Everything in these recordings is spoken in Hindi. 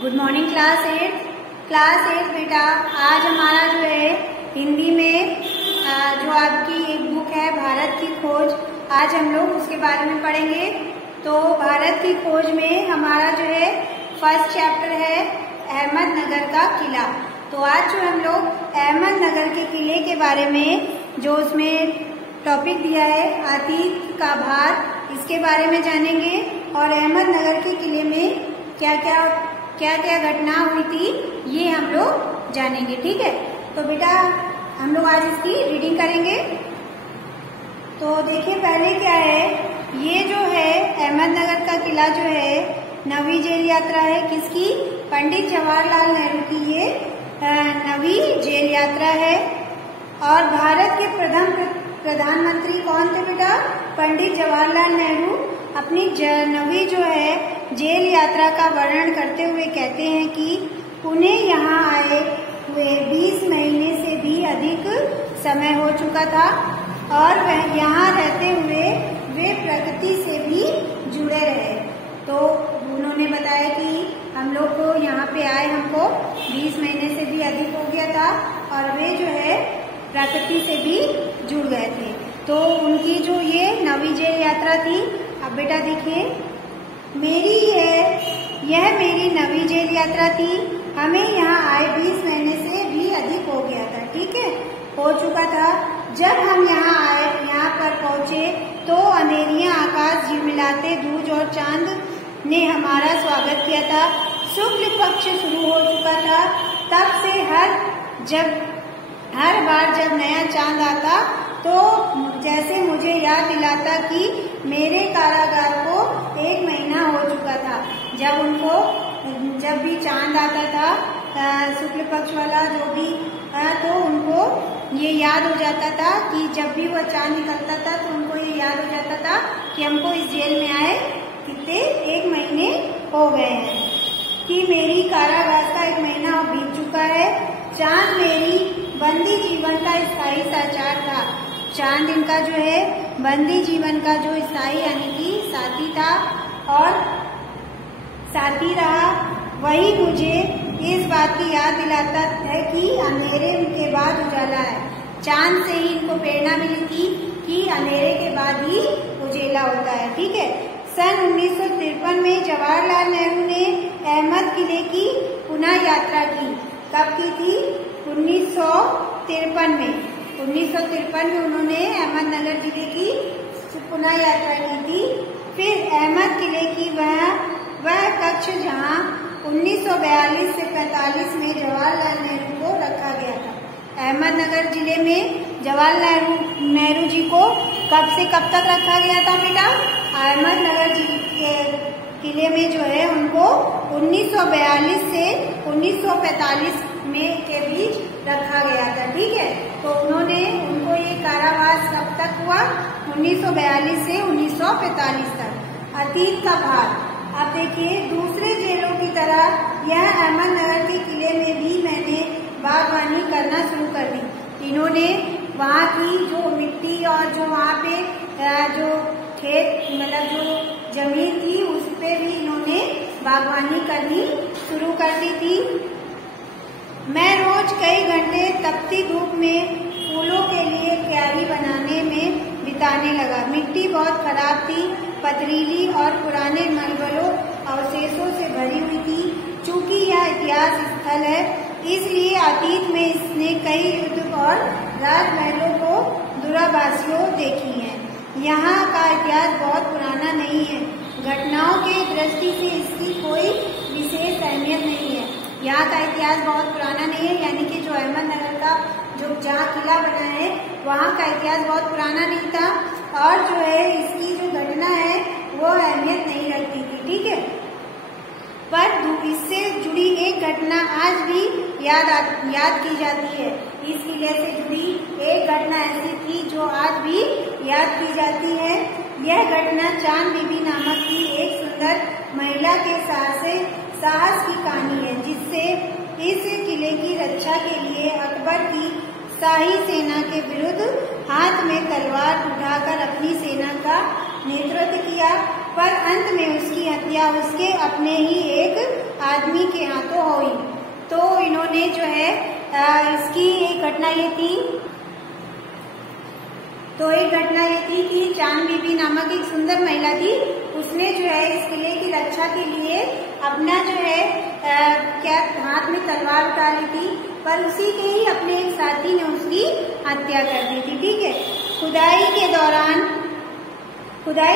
गुड मॉर्निंग क्लास एट बेटा। आज हमारा जो है हिंदी में जो आपकी एक बुक है भारत की खोज, आज हम लोग उसके बारे में पढ़ेंगे। तो भारत की खोज में हमारा जो है फर्स्ट चैप्टर है अहमदनगर का किला। तो आज जो हम लोग अहमदनगर के किले के बारे में जो उसमें टॉपिक दिया है अतीत का भार, इसके बारे में जानेंगे और अहमदनगर के किले में क्या क्या घटना हुई थी ये हम लोग जानेंगे। ठीक है, तो बेटा हम लोग आज इसकी रीडिंग करेंगे। तो देखिए पहले क्या है, ये जो है अहमदनगर का किला जो है नवी जेल यात्रा है किसकी, पंडित जवाहरलाल नेहरू की ये नवी जेल यात्रा है। और भारत के प्रधानमंत्री कौन थे बेटा, पंडित जवाहरलाल नेहरू अपनी नवी जो है जेल यात्रा का वर्णन करते हुए कहते हैं कि उन्हें यहाँ आए हुए 20 महीने से भी अधिक समय हो चुका था और वह यहाँ रहते हुए वे प्रकृति से भी जुड़े रहे। तो उन्होंने बताया कि हम लोग को यहाँ पे आए हमको 20 महीने से भी अधिक हो गया था और वे जो है प्रकृति से भी जुड़ गए थे। तो उनकी जो ये नवी जेल यात्रा थी, अब बेटा देखिए यह मेरी नवी जेल यात्रा थी। हमें यहाँ आए 20 महीने से भी अधिक हो गया था, ठीक है, हो चुका था। जब हम यहाँ पर पहुँचे तो अंधेरियां आकाश झिलमिलाते धूज और चांद ने हमारा स्वागत किया था। शुक्ल पक्ष शुरू हो चुका था। तब से हर बार जब नया चांद आता तो जैसे मुझे याद दिलाता कि मेरे कारागार को 1 महीना हो चुका था। जब भी चांद आता था शुक्ल पक्ष वाला जो भी तो उनको ये याद हो जाता था कि जब भी वह चांद निकलता था तो उनको ये याद हो जाता था कि हमको इस जेल में आए कितने 1 महीने हो गए हैं, कि मेरी कारावास का 1 महीना बीत चुका है। चांद मेरी बंदी जीवन का स्थायी साचार था। चांद इनका जो है बंदी जीवन का जो स्थायी यानी कि साथी था और साथी रहा। वही मुझे इस बात की याद दिलाता है कि अंधेरे के बाद उजाला है। चांद से ही इनको प्रेरणा मिली थी कि अंधेरे के बाद ही उजेला होता है। ठीक है, सन 1953 में जवाहरलाल नेहरू ने अहमद किले की पुनः यात्रा की। कब की थी, 1953 में। 1953 में उन्होंने अहमदनगर जिले की पुनः यात्रा की थी। फिर अहमद किले की वह कक्ष जहां 1942 से 45 में जवाहरलाल नेहरू को रखा गया था। अहमदनगर जिले में जवाहरलाल नेहरू जी को कब से कब तक रखा गया था बेटा, अहमदनगर के किले में जो है उनको 1942 से 1945 में के बीच रखा गया था। ठीक है, तो उनको ये कारावास कब तक हुआ, 1942 से 1945 तक। अतीत का भार, अब देखिए दूसरे जेलों की तरह यह अहमदनगर के किले में भी मैंने बागवानी करना शुरू कर दी। इन्होंने वहाँ की जो मिट्टी और जो वहाँ पे जो खेत मतलब जो जमीन थी उस पे भी इन्होंने बागवानी करनी शुरू कर दी थी। मैं रोज कई घंटे तपती धूप में फूलों के लिए क्यारी बनाने में बिताने लगा। मिट्टी बहुत खराब थी, पथरीली और पुराने मलबलों अवशेषों से भरी हुई थी। चूंकि यह इतिहास स्थल है इसलिए अतीत में इसने कई युद्ध और राजमहलों को दुराभाषियों देखी है। यहाँ का इतिहास बहुत पुराना नहीं है। घटनाओं के दृष्टि से इसकी कोई विशेष अहमियत नहीं है। यहाँ का इतिहास बहुत पुराना नहीं है, यानी कि जो अहमदनगर का जो जहाँ किला बना है वहाँ का इतिहास बहुत पुराना नहीं था और जो है इसकी जो घटना है वो अहमियत नहीं रखती थी। ठीक है, पर इससे जुड़ी एक घटना आज भी याद की जाती है। इस किले से जुड़ी एक घटना ऐसी थी जो आज भी याद की जाती है। यह घटना चांद बीबी नामक की एक सुंदर महिला के साहस की कहानी है, जिससे इस किले की रक्षा के लिए अकबर की शाही सेना के विरुद्ध हाथ में तलवार उठाकर अपनी सेना का नेतृत्व किया, पर अंत में उसकी हत्या उसके अपने ही एक आदमी के तो इन्होंने जो है इसकी एक घटना ये थी, कि चांद बीबी नामक एक सुंदर महिला थी। उसने जो है इस किले की रक्षा के लिए अपना जो है क्या हाथ में तलवार उतारी थी, पर उसी के ही अपने एक साथी ने उसकी हत्या कर दी थी। ठीक है। खुदाई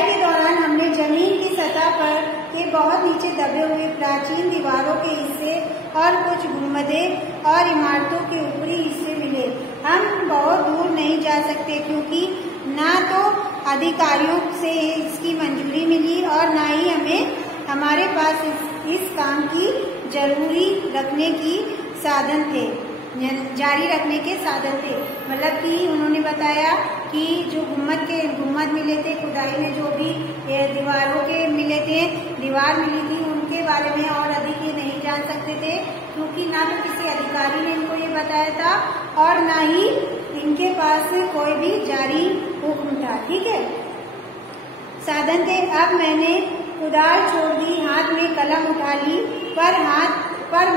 के दौरान हमने जमीन की सतह पर के बहुत नीचे दबे हुए प्राचीन दीवारों के हिस्से और कुछ गुंबदें और इमारतों के ऊपरी हिस्से मिले। हम बहुत दूर नहीं जा सकते क्योंकि ना तो अधिकारियों से इसकी मंजूरी मिली और ना ही हमारे पास इस काम की जारी रखने के साधन थे। मतलब कि उन्होंने बताया कि जो गुम्मद मिले थे, खुदाई में जो भी दीवारों के मिले थे, दीवार मिली थी, उनके बारे में और अधिक ये नहीं जान सकते थे क्योंकि ना तो किसी अधिकारी ने इनको ये बताया था और ना ही इनके पास कोई भी जारी हुक्म था। ठीक है। साधन थे। अब मैंने कुदाल छोड़ दी, हाथ में कलम उठा ली, पर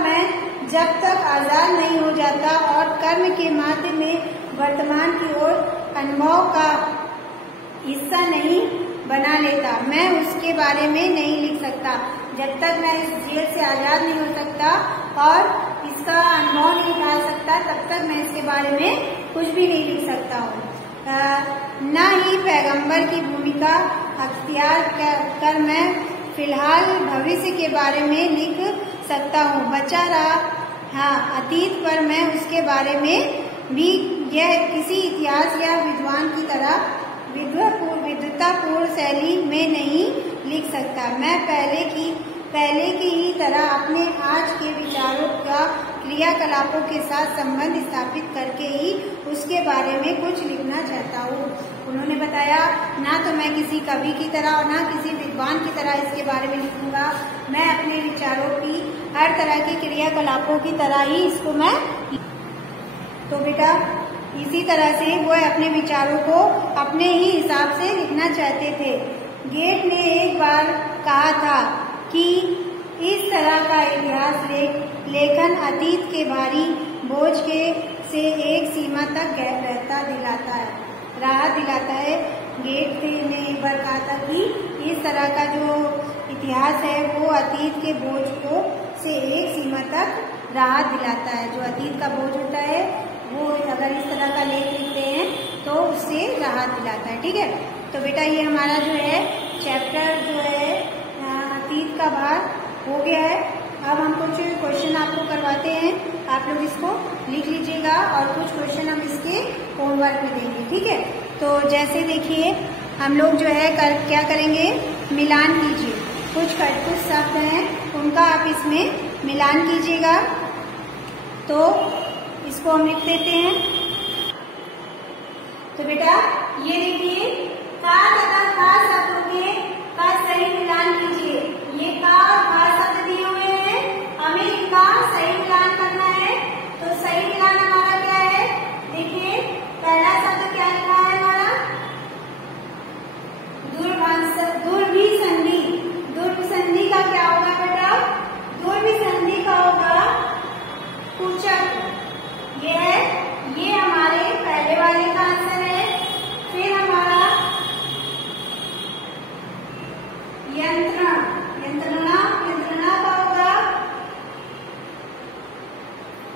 मैं जब तक आजाद नहीं हो जाता और कर्म के माध्य में वर्तमान की ओर अनुभव का हिस्सा नहीं बना लेता, मैं उसके बारे में नहीं लिख सकता। जब तक मैं इस जेल से आजाद नहीं हो सकता और इसका अनुभव नहीं उठा सकता, तब तक मैं इसके बारे में कुछ भी नहीं लिख सकता हूँ। न ही पैगंबर की भूमिका अख्तियार कर मैं फिलहाल भविष्य के बारे में लिख सकता हूँ। बचा रहा अतीत, पर मैं उसके बारे में भी यह किसी इतिहास या विद्वान की तरह विद्वतापूर्ण शैली में नहीं लिख सकता। मैं पहले की ही तरह अपने आज के विचारों का क्रियाकलापों के साथ संबंध स्थापित करके ही उसके बारे में कुछ लिखना चाहता हूँ। उन्होंने बताया ना तो मैं किसी कवि की तरह और ना किसी विद्वान की तरह इसके बारे में लिखूंगा, मैं अपने विचारों की हर तरह के क्रियाकलापों की तरह ही इसको मैं। तो बेटा इसी तरह से वो अपने विचारों को अपने ही हिसाब से लिखना चाहते थे। गेट ने एक बार कहा था कि इस तरह का इतिहास लेखन अतीत के भारी बोझ से एक सीमा तक राहत दिलाता है। गेट ने एक बार कहा था कि इस तरह का जो इतिहास है वो अतीत के बोझ से एक सीमा तक राहत दिलाता है। जो अतीत का बोझ होता है वो अगर इस तरह का लेख लिखते हैं तो उससे राहत दिलाता है। ठीक है। तो बेटा ये हमारा जो है चैप्टर जो है अतीत का भाग हो गया है। अब हम कुछ क्वेश्चन आपको करवाते हैं, आप लोग इसको लिख लीजिएगा और कुछ क्वेश्चन हम इसके होमवर्क में देंगे। ठीक है। तो जैसे देखिए हम लोग जो है क्या करेंगे, मिलान कीजिए। कुछ शब्द हैं उनका आप इसमें मिलान कीजिएगा। तो इसको हम लिख देते हैं। तो बेटा ये देखिए का तथा खा शब्दों के का सही मिलान कीजिए। ये का और खा शब्द दिए हुए हैं, हमें इनका सही मिलान करना है। तो सही मिलान हमारा क्या है, देखिए पहला शब्द क्या लिखा है हमारा, दुर्भिसंधि। दुर्भिसंधि का क्या होगा बेटा, दुर्भिसंधि का होगा कुचक। ये हमारे पहले वाले का आंसर है। फिर हमारा यंत्रणा का होगा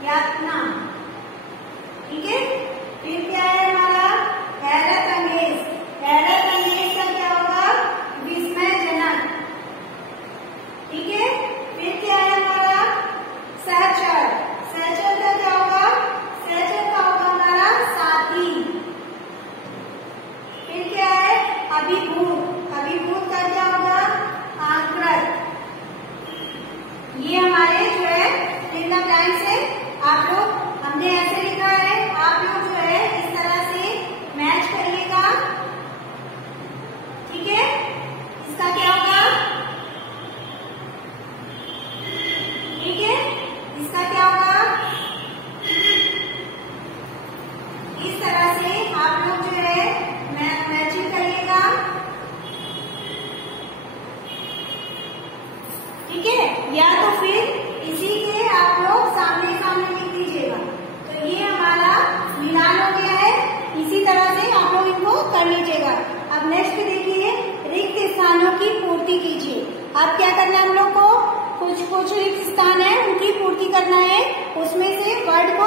यातना। ठीक है। फिर क्या है हमारा हैरत अंगेज। हैरत अंगेज का क्या होगा, विस्मयजनक। ठीक है। फिर क्या है हमारा सहचर। सहचर का क्या होगा, सहचर का होगा हमारा साथी। फिर क्या है अभिभूत। अभिभूत का क्या होगा आकृत। ये हमारे जो है फिल द ब्लैंक्स है। आप लोग, हमने ऐसे लिखा है, आप लोग जो है इस तरह से मैच करिएगा। ठीक है। इसका क्या होगा, ठीक है, इसका क्या होगा, इस तरह से आप लोग जो है मैचिंग करिएगा। ठीक है। या तो फिर इसी के आप लोग सामने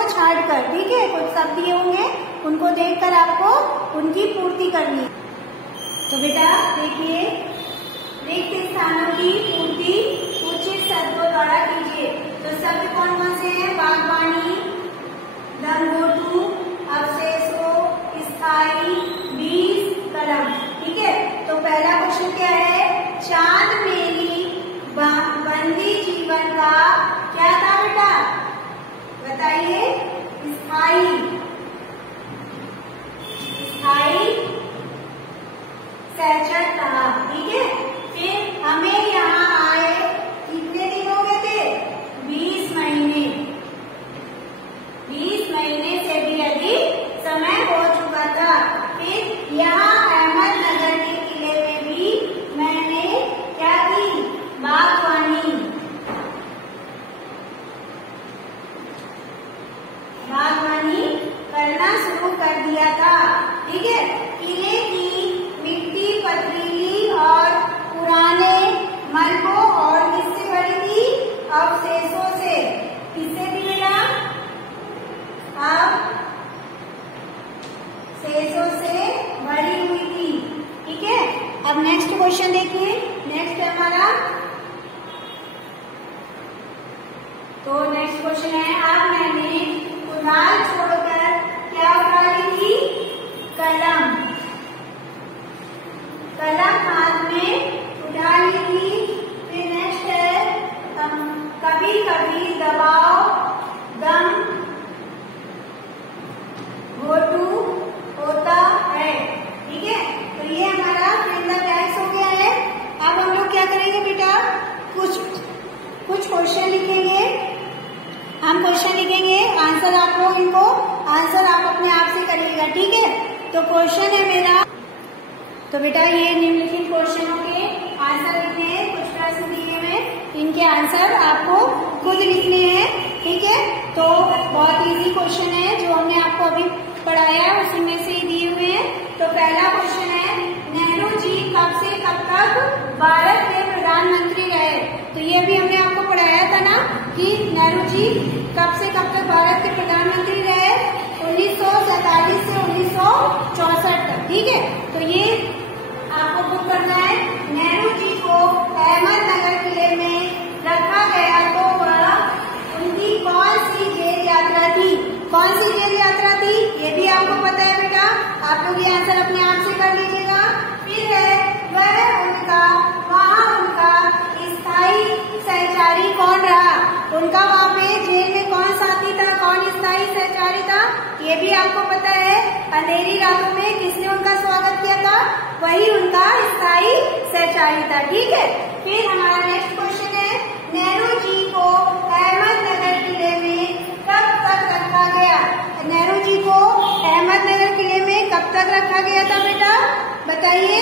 को छांटकर, ठीक है। कुछ शब्द दिए होंगे, उनको देखकर आपको उनकी पूर्ति करनी। तो बेटा देखिए, रिक्त स्थानों की पूर्ति उचित शब्दों द्वारा कीजिए। तो शब्द कौन कौन से हैं? बागवानी, गंगोटू, अवशेषों, स्थायी, बीज, कलम, ठीक है। तो पहला क्वेश्चन क्या है? चांद मेरी बंदी जीवन का क्या था बेटा? बताइए। स्थायी, सहचर था, ठीक है। फिर हमें यहाँ आए कितने दिन हो गए थे? 20 महीने। 20 महीने से भी अधिक समय हो चुका था। फिर यहाँ अहमदनगर के किले में भी मैंने क्या की? बागवानी करना शुरू कर दिया था, ठीक है। किले की मिट्टी पथरीली और पुराने मलबों और किससे भरी थी? अवशेषों से। किससे थी बेटा? अवशेषों से भरी हुई थी, ठीक है। अब नेक्स्ट क्वेश्चन देखिए। नेक्स्ट है हमारा, तो नेक्स्ट क्वेश्चन है, अब मैंने कुदाल छोड़कर क्या उठा ली थी? कलम हाथ में उठा ली थी। फिर नेक्स्ट है, कभी कभी दबाव दम घोटू होता है, ठीक है। तो ये हमारा फिल द ब्लैंक्स हो गया है। अब हम लोग क्या करेंगे बेटा? कुछ क्वेश्चन लिखेंगे। हम क्वेश्चन लिखेंगे, आंसर आप लोग इनको आंसर आप अपने आप से करिएगा, ठीक है। तो क्वेश्चन है मेरा, तो बेटा ये निम्नलिखित क्वेश्चनों के आंसर लिखने हैं। कुछ प्रश्न दिए हुए, इनके आंसर आपको खुद लिखने हैं, ठीक है। तो बहुत इजी क्वेश्चन है, जो हमने आपको अभी पढ़ाया है उसी में से ही दिए हुए हैं। तो पहला क्वेश्चन है, नेहरू जी कब से कब तक भारत के प्रधानमंत्री रहे? तो ये भी हमने आपको पढ़ाया था ना कि नेहरू जी कब से कब तक भारत के प्रधानमंत्री रहे? 1947 से 1964 तक, ठीक है। तो ये आपको बुक करना है। नेहरू जी को अहमदनगर किले में रखा गया तो वह उनकी कौन सी जेल यात्रा थी? कौन सी जेल यात्रा थी? ये भी आपको पता है बेटा, आप लोग ये आंसर अपने आप से कर लीजिएगा। फिर है, वहाँ उनका स्थायी सहचारी कौन रहा? उनका वहाँ पे जेल में कौन साथी था? कौन स्थायी सहचारी था? ये भी आपको पता है। अंधेरी रातों में किसने उनका स्वागत किया था? वही उनका स्थायी सहचारी था, ठीक है। फिर हमारा नेक्स्ट क्वेश्चन है, नेहरू जी को अहमदनगर किले में कब तक रखा गया? नेहरू जी को अहमदनगर किले में कब तक रखा गया था बेटा? बताइए।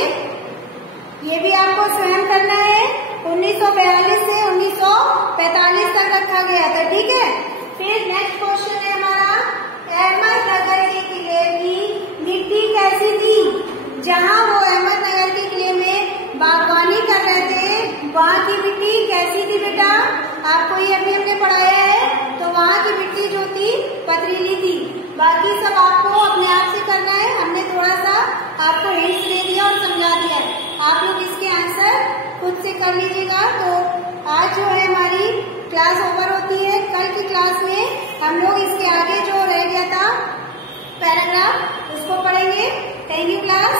ये भी आपको स्वयं करना है। 1942 से 1945 तक रखा गया था, ठीक है। फिर नेक्स्ट क्वेश्चन है हमारा, अहमदनगर के किले की मिट्टी कैसी थी? जहाँ वो अहमदनगर के किले में बागवानी कर रहे थे, वहाँ की मिट्टी कैसी थी बेटा? आपको ये अभी हमने पढ़ाया है। तो वहाँ की मिट्टी जो थी पथरीली थी। बाकी सब आपको अपने आप से करना है। हमने थोड़ा सा आपको हिंट्स दे दिया और समझा दिया है, आप लोग इसके आंसर खुद से कर लीजिएगा। तो आज जो है हमारी क्लास ओवर होती है। कल की क्लास में हम लोग इसके आगे जो रह गया था पैराग्राफ, उसको पढ़ेंगे। Thank you class.